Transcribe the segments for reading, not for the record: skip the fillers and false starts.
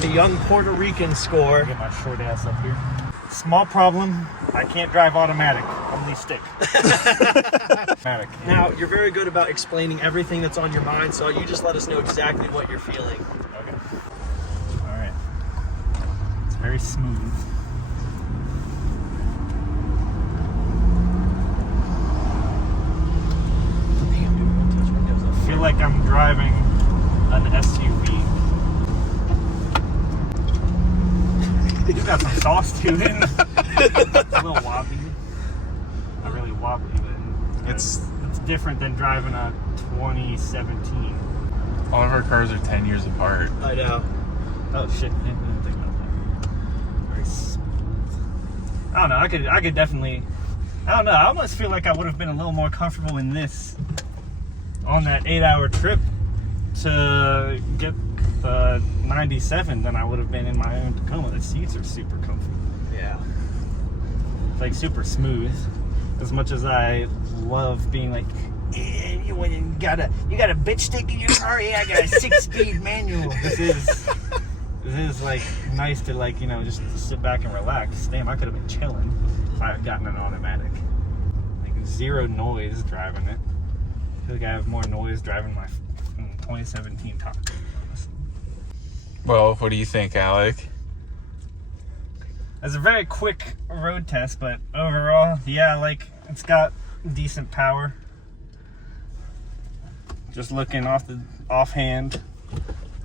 The young Puerto Rican score. Get my short ass up here. Small problem. I can't drive automatic. Only stick. Automatic. Now, you're very good about explaining everything that's on your mind, so you just let us know exactly what you're feeling. Okay. All right. It's very smooth. I feel like I'm driving an SUV. You got some sauce to it. It's a little wobbly. Not really wobbly, but it's different than driving a 2017. All of our cars are 10 years apart. I know. Oh shit! I didn't think about that. Very smooth. I don't know. I could definitely. I don't know. I almost feel like I would have been a little more comfortable in this on that 8-hour trip to get the 97 than I would have been in my own Tacoma. The seats are super comfy. Yeah. It's like super smooth. As much as I love being like, yeah, you got a bitch stick in your car? Yeah, I got a 6-speed manual. This is like nice to, like, you know, just sit back and relax. Damn, I could have been chilling if I had gotten an automatic. Like zero noise driving it. I feel like I have more noise driving my 2017 Tahoe. Well, what do you think, Alec? It's a very quick road test, but overall, yeah, like, it's got decent power. Just looking offhand,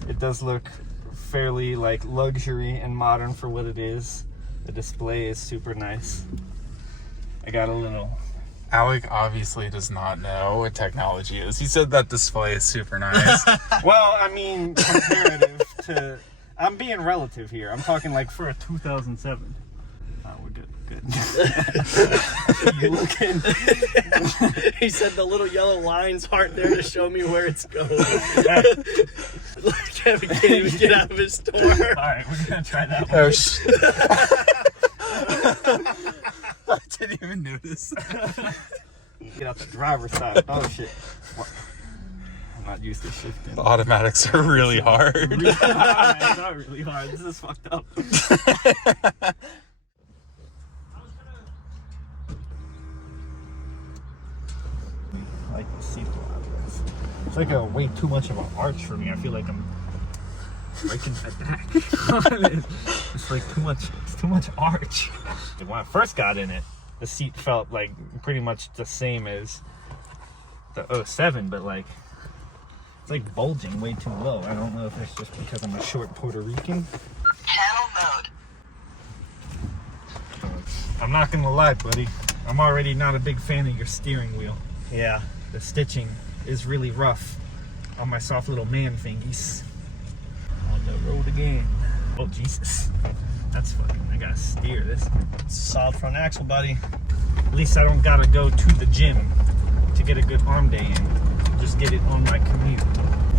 it does look fairly like luxury and modern for what it is. The display is super nice. I got a little... Alec obviously does not know what technology is. He said that display is super nice. Well, I mean, comparative to... I'm being relative here. I'm talking like for a 2007. Oh, we're good. You looking? He said the little yellow lines aren't there to show me where it's going. Kevin can't even get out of his store. Alright, we're gonna try that one. Oh, shit. I didn't even notice. Get out the driver's side. Oh, shit. I'm not used to shifting. The automatics are really hard. It's not really hard. This is fucked up. I like the seat a lot. It's like a way too much of an arch for me. I feel like I'm breaking my back. It's like too much. It's too much arch. When I first got in it, the seat felt like pretty much the same as the 07, but like it's like bulging way too low. I don't know if it's just because I'm a short Puerto Rican. Channel mode. I'm not gonna lie, buddy. I'm already not a big fan of your steering wheel. Yeah. The stitching is really rough on my soft little man thingies. On the road again. Oh, Jesus. That's fucking, I gotta steer this. Solid front axle, buddy. At least I don't gotta go to the gym to get a good arm day in. Just get it on my commute.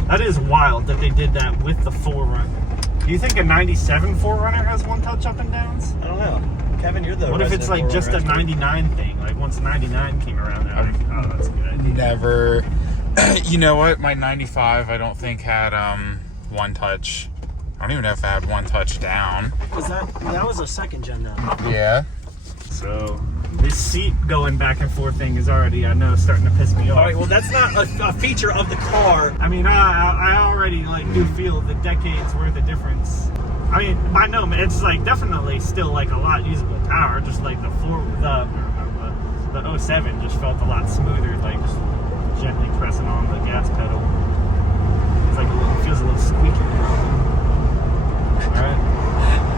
That is wild that they did that with the 4Runner. Do you think a 97 4Runner has one touch up and downs? I don't know. Kevin, you're the What if it's like just a expert. 99 thing? Like once 99 came around, they're like, oh, that's a good idea. Never. You know what? My 95, I don't think had one touch. I don't even know if I had one touch down. That was a second gen though. Yeah. So this seat going back and forth thing is already, I know, starting to piss me off. All right, well, that's not a feature of the car. I mean, I already like do feel the decades worth of difference. I mean, I know it's like definitely still like a lot usable power. Just like the 07 just felt a lot smoother, like just gently pressing on the gas pedal. It's like it feels a little squeaky. All right,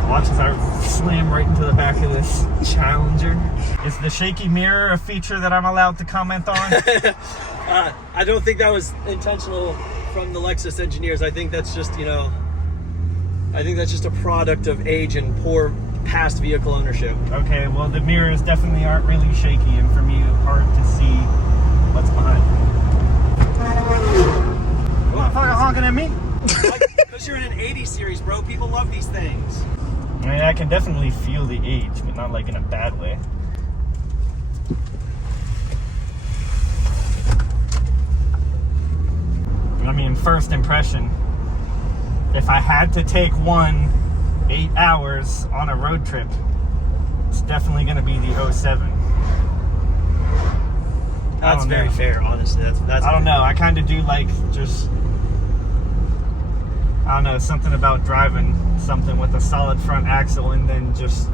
watch as I slam right into the back of this Challenger. Is the shaky mirror a feature that I'm allowed to comment on? I don't think that was intentional from the Lexus engineers. I think that's just, I think that's just a product of age and poor past vehicle ownership. Okay, well, the mirrors definitely aren't really shaky, and for me, it's hard to see what's behind me. Motherfucker honking at me? Because you're in an 80 series, bro. People love these things. I mean, I can definitely feel the age, but not like in a bad way. I mean, first impression, if I had to take one 8 hours on a road trip, it's definitely going to be the 07. That's very fair, honestly. That's I don't know. I kind of do like just, I don't know, something about driving something with a solid front axle and then just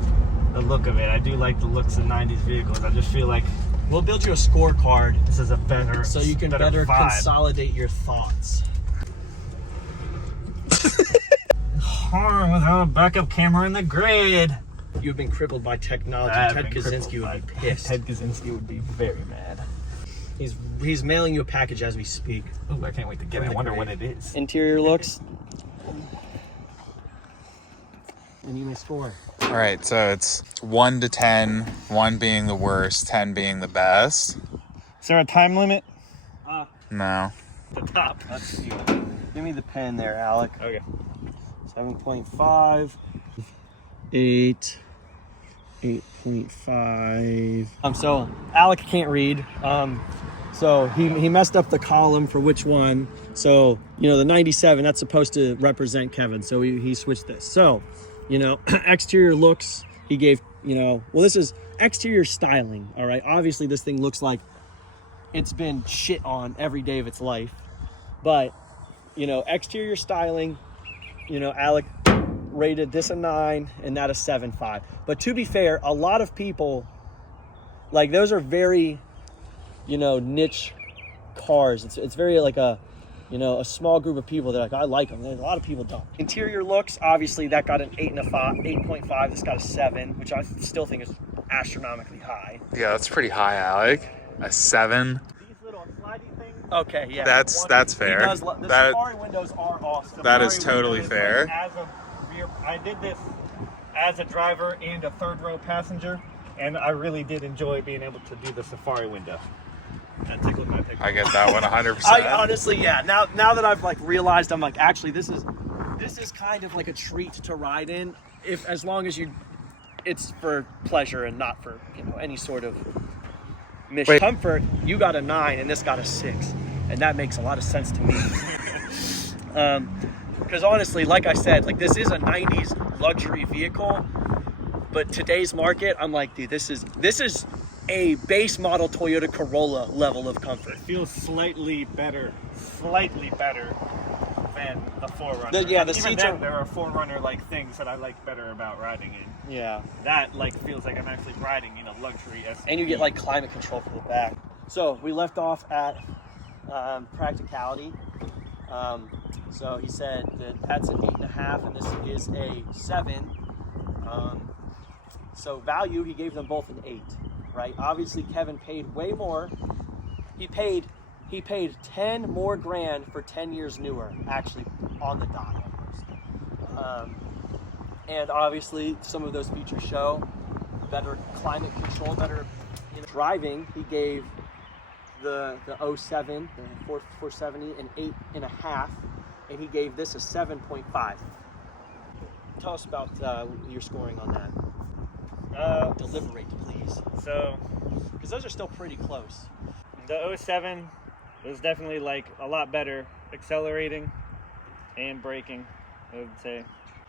the look of it. I do like the looks of 90s vehicles. I just feel like we'll build you a scorecard this is a better, so you can better consolidate your thoughts. Without a backup camera in the grid. You've been crippled by technology. Ted Kaczynski would be pissed. Ted Kaczynski would be very mad. He's mailing you a package as we speak. Ooh, I can't wait to get it. I wonder what it is. Interior looks. And you may score. All right, so it's 1 to 10, 1 being the worst, 10 being the best. Is there a time limit? No. The top. Let's see. Give me the pen there, Alec. Okay. 7.5. 8. 8.5. So Alec can't read. So he messed up the column for which one. So, you know, the 97, that's supposed to represent Kevin. So he switched this. So, you know, exterior looks, he gave, you know, well, this is exterior styling. All right. Obviously this thing looks like it's been shit on every day of its life, but, you know, exterior styling, you know, Alec rated this a 9 and that a 7.5. But to be fair, a lot of people, like, those are very, you know, niche cars. It's very like a, you know, a small group of people that are like, I like them. There's a lot of people don't. Interior looks, obviously that got an 8.5. This got a 7, which I still think is astronomically high. Yeah, that's pretty high, Alec. A 7. These little slidey things. Okay, yeah. That's fair. The Safari windows are awesome. That is totally fair. I did this as a driver and a third row passenger, and I really did enjoy being able to do the Safari window. That tickled my picture. I get that one 100%. I honestly, yeah. Now that I've like realized, I'm like, actually, this is kind of like a treat to ride in, as long as it's for pleasure and not for, you know, any sort of mission. Wait. Comfort, you got a 9 and this got a 6, and that makes a lot of sense to me. Because honestly, like I said, like, this is a 90s luxury vehicle, but today's market, I'm like, dude, this is a base model Toyota Corolla level of comfort. It feels slightly better than the 4Runner. Yeah, the Even seats then, are. there are 4Runner like things that I like better about riding in. Yeah. That like feels like I'm actually riding in a luxury SUV. And you get like climate control for the back. So we left off at Practicality. So he said that that's an 8.5 and this is a 7. So value, he gave them both an 8, right? Obviously Kevin paid way more. He paid 10 more grand for 10 years newer, actually on the dot almost. And obviously some of those features show better climate control, better, you know, driving. He gave the 07, the 470, an 8.5, and he gave this a 7.5. Tell us about your scoring on that. Deliberate, please. So, because those are still pretty close. the 07 was definitely like a lot better accelerating and braking, I would say.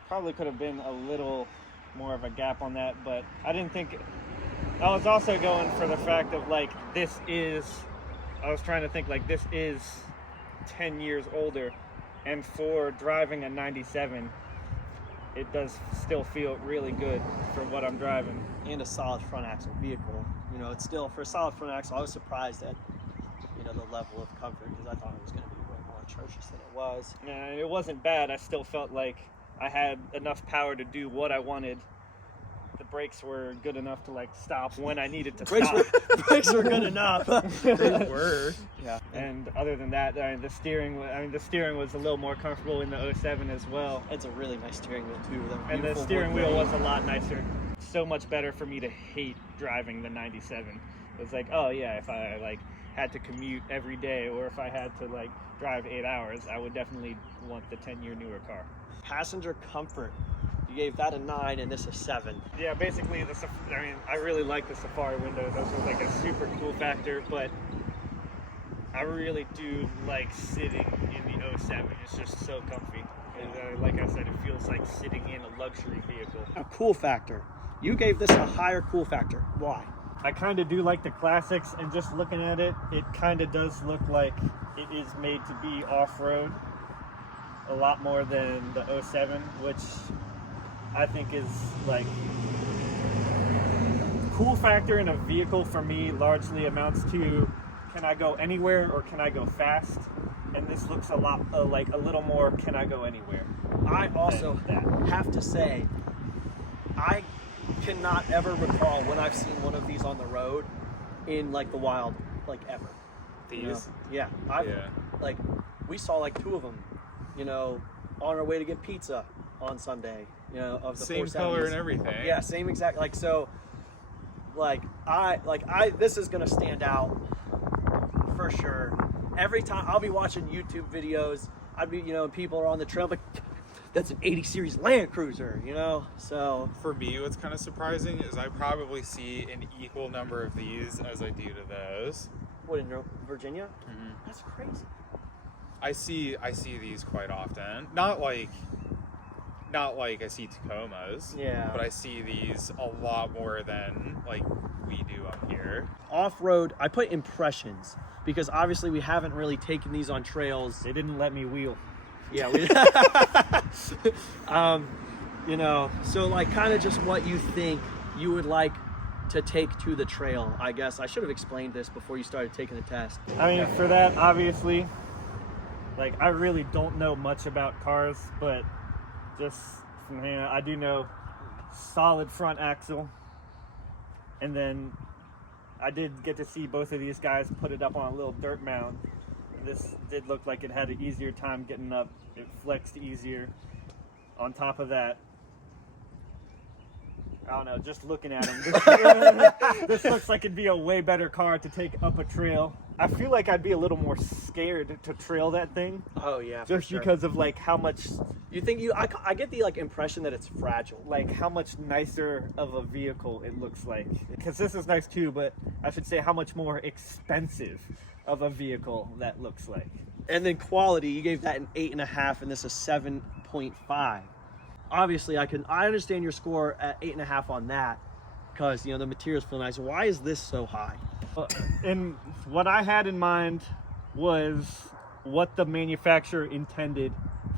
Probably could have been a little more of a gap on that, but I didn't think. I was also going for the fact of like, I was trying to think like this is 10 years older, and for driving a 97, it does still feel really good for what I'm driving. And a solid front axle vehicle. You know, it's still, for a solid front axle, I was surprised at, you know, the level of comfort, because I thought it was going to be way more atrocious than it was. And it wasn't bad. I still felt like I had enough power to do what I wanted. The brakes were good enough to like stop when I needed to stop. Brakes were good enough. They were. Yeah. And other than that, the steering was a little more comfortable in the 07 as well. It's a really nice steering wheel too. And the steering wheel was a lot nicer. So much better for me to hate driving the 97. It was like, oh yeah, if I like had to commute every day, or if I had to like drive 8 hours, I would definitely want the 10-year newer car. Passenger comfort. You gave that a 9 and this a 7. Yeah, basically, I really like the Safari windows. Those are like a super cool factor, but I really do like sitting in the 07. It's just so comfy. And, like I said, it feels like sitting in a luxury vehicle. A cool factor. You gave this a higher cool factor. Why? I kind of do like the classics, and just looking at it, it kind of does look like it is made to be off-road a lot more than the 07, which I think is like cool factor in a vehicle for me largely amounts to, can I go anywhere or can I go fast? And this looks a lot like a little more, can I go anywhere? I also have to say, I cannot ever recall when I've seen one of these on the road in like the wild, like ever. These? You know? Yeah. Like, we saw like 2 of them, you know, on our way to get pizza on Sunday, you know, of the Same 470s. color and everything. Yeah, same exact, like, so, this is gonna stand out for sure. Every time I'll be watching YouTube videos, I'd be, you know, people are on the trail, like, that's an 80 series Land Cruiser, you know? So For me, what's kind of surprising is I probably see an equal number of these as I do to those. what, in Virginia? Mm-hmm. That's crazy. I see these quite often. Not like I see Tacomas. Yeah. But I see these a lot more than like we do up here. Off-road, I put impressions because obviously we haven't really taken these on trails. They didn't let me wheel. Yeah, we, you know, so like kind of just what you think you would like to take to the trail, I guess. I should have explained this before you started taking the test. I mean, for that, obviously, like, I really don't know much about cars, but just from here, I do know solid front axle. And then I did get to see both of these guys put it up on a little dirt mound. This did look like it had an easier time getting up. It flexed easier. On top of that, I don't know, just looking at him, this looks like it'd be a way better car to take up a trail. I feel like I'd be a little more scared to trail that thing. Oh yeah, for Just sure. because of like how much, You think I get the like impression that it's fragile. like how much nicer of a vehicle it looks like. Because this is nice too, but I should say how much more expensive of a vehicle that looks like. And then quality, you gave that an 8.5 and this a 7.5. Obviously, I understand your score at 8.5 on that because, you know, the materials feel nice. Why is this so high? And what I had in mind was what the manufacturer intended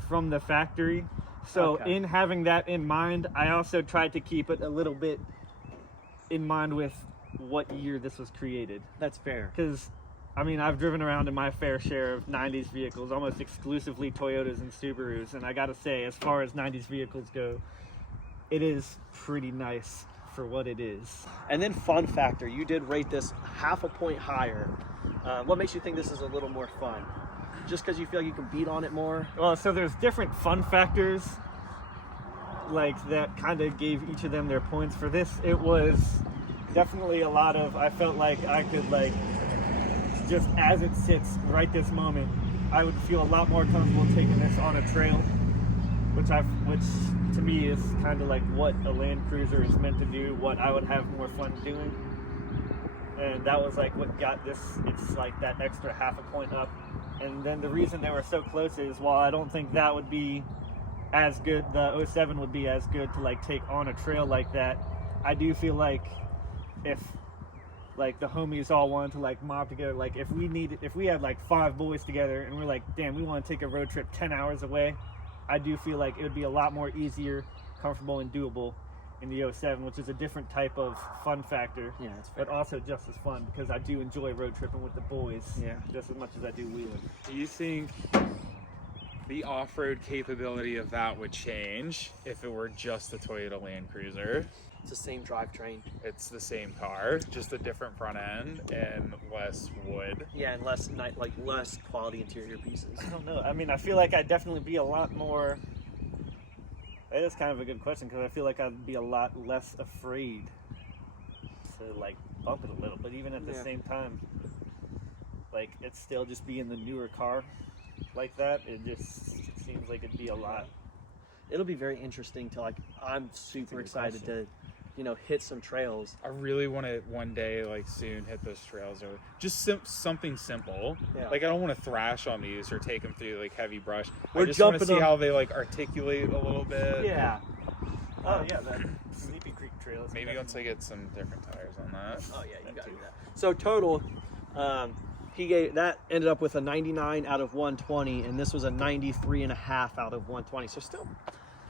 from the factory. So Okay. in having that in mind, I also tried to keep it a little bit in mind with what year this was created. That's fair. Because, I mean, I've driven around in my fair share of 90s vehicles, almost exclusively Toyotas and Subarus. And I gotta say, as far as 90s vehicles go, it is pretty nice for what it is. And then fun factor, you did rate this 0.5 point higher. What makes you think this is a little more fun? Just because you feel like you can beat on it more? Well, so there's different fun factors, like, that kind of gave each of them their points. For this, it was definitely a lot of, I felt like I could, like, just as it sits right this moment, I would feel a lot more comfortable taking this on a trail, which to me is kind of like what a Land Cruiser is meant to do, what I would have more fun doing. And that was like what got this, it's like that extra 0.5 point up. And then the reason they were so close is, while I don't think that would be as good, the 07 would be as good to like take on a trail like that, I do feel like if like the homies all wanted to like mob together, like if we had like 5 boys together and we're like, damn, we want to take a road trip 10 hours away, I do feel like it would be a lot more easier, comfortable, and doable in the 07, which is a different type of fun factor. Yeah, that's fair. But also just as fun, because I do enjoy road tripping with the boys, Yeah. just as much as I do wheeling. Do you think the off-road capability of that would change if it were just a Toyota Land Cruiser? It's the same drivetrain. It's the same car, just a different front end and less wood. Yeah, and less quality interior pieces. I don't know. I mean, I feel like I'd definitely be a lot more... That is kind of a good question, because I feel like I'd be a lot less afraid to, like, bump it a little. But even at the same time, like, it's still just being the newer car like that. It seems like it'd be a lot. It'll be very interesting to, like, I'm super excited to you know, hit some trails. I really want to one day, like soon, hit those trails, or just something simple. Yeah. Like I don't want to thrash on these or take them through like heavy brush. We're I just want to see jumping how they like articulate a little bit. Yeah. Oh yeah, the Sleepy Creek trails. Maybe once I get some different tires on that. Oh yeah, you gotta do that. So total, he gave that ended up with a 99 out of 120, and this was a 93.5 out of 120. So still,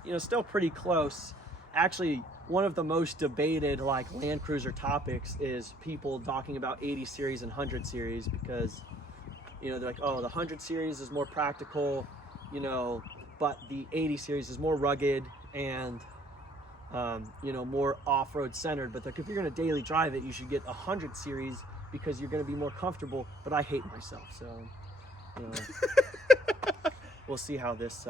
you know, still pretty close. Actually, one of the most debated like Land Cruiser topics is people talking about 80 series and 100 series, because, you know, they're like, oh, the 100 series is more practical, you know, but the 80 series is more rugged and you know, more off-road centered. But like, if you're going to daily drive it, you should get a 100 series because you're going to be more comfortable. But I hate myself, so, you know, we'll see how this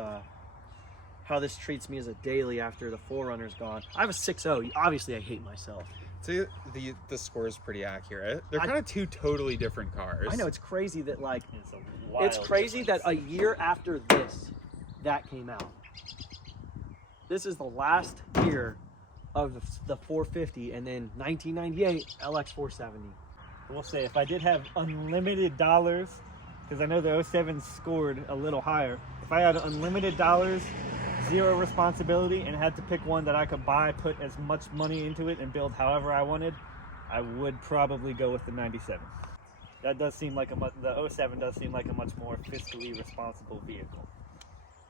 treats me as a daily after the 4Runner's gone. I have a 6.0. Obviously, I hate myself. So the score is pretty accurate. They're kind of two totally different cars. I know, it's crazy that like It's crazy that a year after this, that came out. This is the last year of the 450, and then 1998 LX470. We'll say if I did have unlimited dollars, because I know the 07 scored a little higher. If I had unlimited dollars, zero responsibility, and had to pick one that I could buy, put as much money into it, and build however I wanted, I would probably go with the 97. That does seem like the 07 does seem like a much more fiscally responsible vehicle.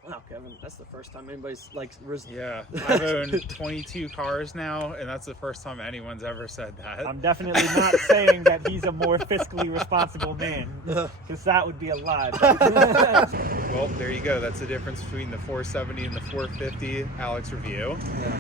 Wow, Kevin, that's the first time anybody's like... Yeah, I've owned 22 cars now, and that's the first time anyone's ever said that. I'm definitely not saying that he's a more fiscally responsible man, because that would be a lie. Well, there you go. That's the difference between the 470 and the 450 Alex review. Yeah.